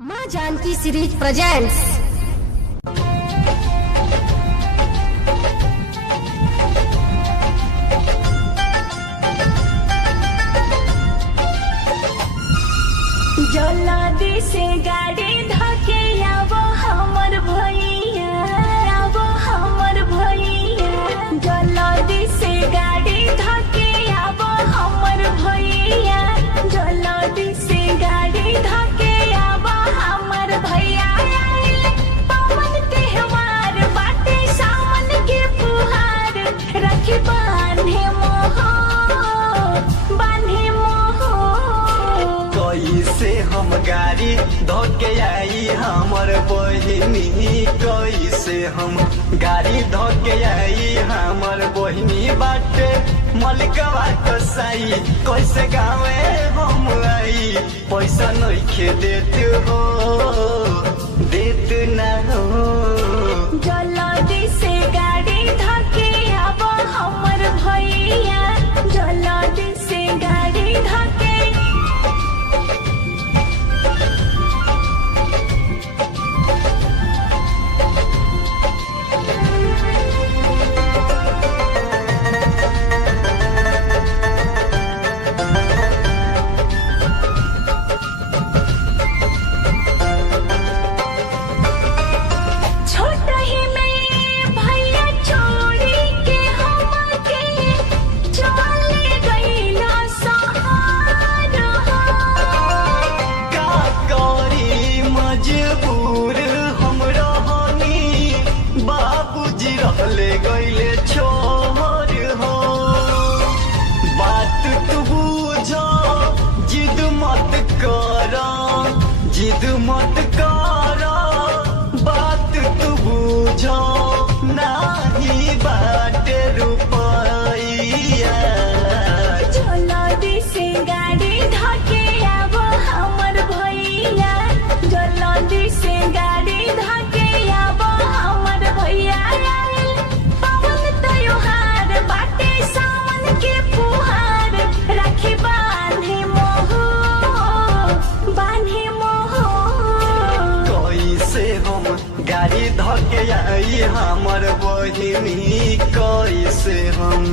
माँ Janaki series presents. जल्दी से गाड़ी धके आवो हमर भैया, आवो हमर भैया। जल्दी से गाड़ी धके आवो हमर भैया, जल्दी से गाड़ी धके आवो हमर भैया। पवन त्योहार बाटे सावन के फुहार, रखी बांधे मोह, बांधे मोह। कैसे हम गाड़ी धोके आई हमर बहिनी, कैसे हम गाड़ी धोके आई हमर बहिनी बाटे मलिकवा कसाई। कैसे गावे हम आई पैसा नइखे देत हो, देत ना हो। जल्दी से गाड़ी धके आवो हमर भैया, जल्दी से गाड़ी धके। ले गईले छोर हो, बात तू बुझो, जिद मत करो, जिद मत करो, बात तू बुझो, नाही बाटे रुपैया। जल्दी से गाड़ी धके आवो हमर भैया, जल्दी से गाड़ी धके आवो हमर भैया। पवन त्योहार बाटे सावन के फुहार, राखी बांधे मोह, बांधे मोह। कैसे हम गाड़ी धके आई हमर बहिनी, कैसे हम